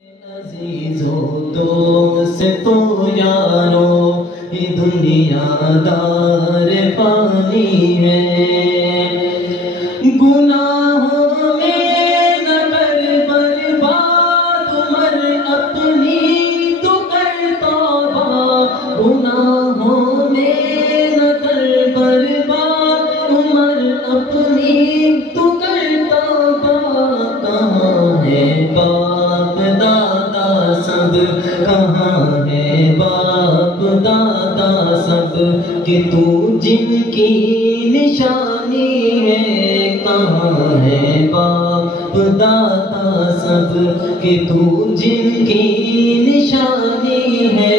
عزیزو دوستو یارو یہ دنیا دار فانی ہے، گناہوں میں نہ کر برباد عمر اپنی تو کر توبہ، گناہوں میں نہ کر برباد عمر اپنی تو کر توبہ، کہاں ہے باپ دادا سب، کہاں ہے باپ دادا سب کہ تو جن کی نشانی ہے، کہاں ہے باپ دادا سب کہ تو جن کی نشانی ہے،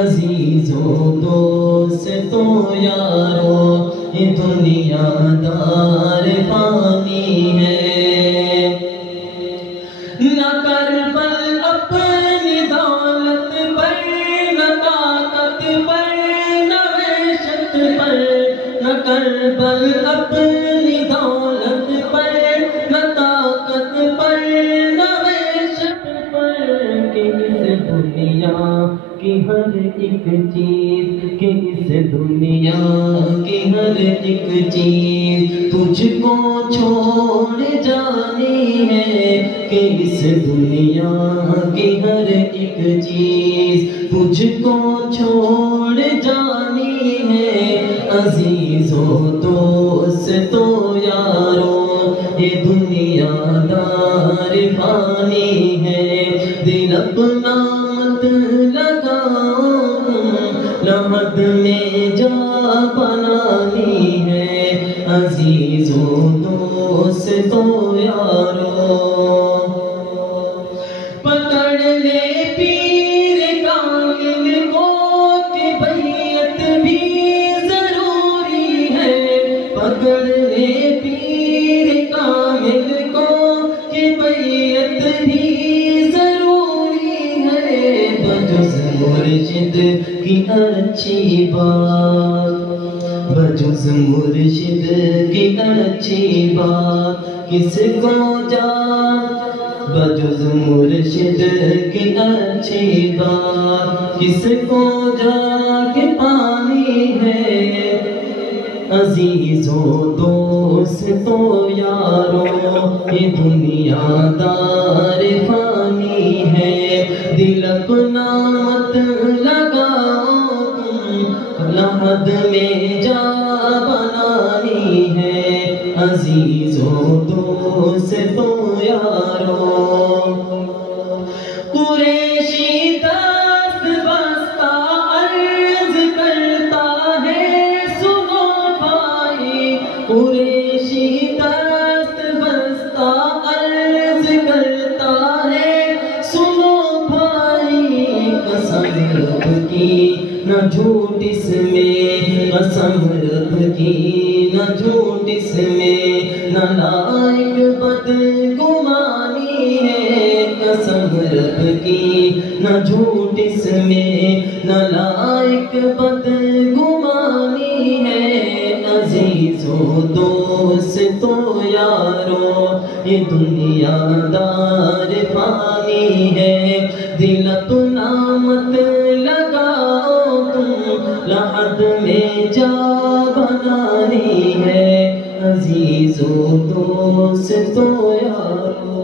عزیزو دوستو یارو یہ دنیا دار فانی ہے، نہ کر بل اپنی دولت پر، نہ طاقت پر، نہ وحشت پر، نہ کر بل اپنی دولت پر، نہ طاقت پر، نہ وحشت پر، کہ اس دنیا کی ہر ایک چیز، کہ اس دنیا کی ہر ایک چیز تجھ کو چھوڑ جانی ہے، کہ اس دنیا کی ہر ایک چیز تجھ کو چھوڑ جانی ہے، عزیزو دوستو یارو یہ دنیا دار فانی ہے، دل اپنا مت لگاؤ، لمحت میں جا بنانی ہے، عزیزو دوستو یارو پکڑ لے پیر کامل کو کہ بیعت بھی ضروری ہے، پکڑ لے پیر کامل کو کہ بیعت بھی ضروری ہے، بجز مرشد کی اچھی بات، بجز مرشد کی اچھی بات کس کو جان، بجز مرشد کی اچھی بات کس کو جا کے پانی ہے، عزیزو دوستو یارو یہ دنیا دار فانی ہے، دل اپنا مت لگاؤ، لحد میں جا بنانی ہے، عزیزو دوستو یارو قریشی دست بستہ عرض کرتا ہے سنو بھائی، قریشی دست بستہ عرض کرتا ہے سنو بھائی، قسم رب کی نہ جھوٹ اس میں، قسم رب کی نہ جھوٹ اس میں، نہ لائق بدگمانی ہے، قسم رب کی نہ جھوٹ اس میں، نہ لائق بدگمانی ہے، عزیزو دوستو یارو یہ دنیا دار فانی ہے، دل اپنا مت لگاؤ تم، لحد میں جا بنانی ہے، عزیزو دوستو یارو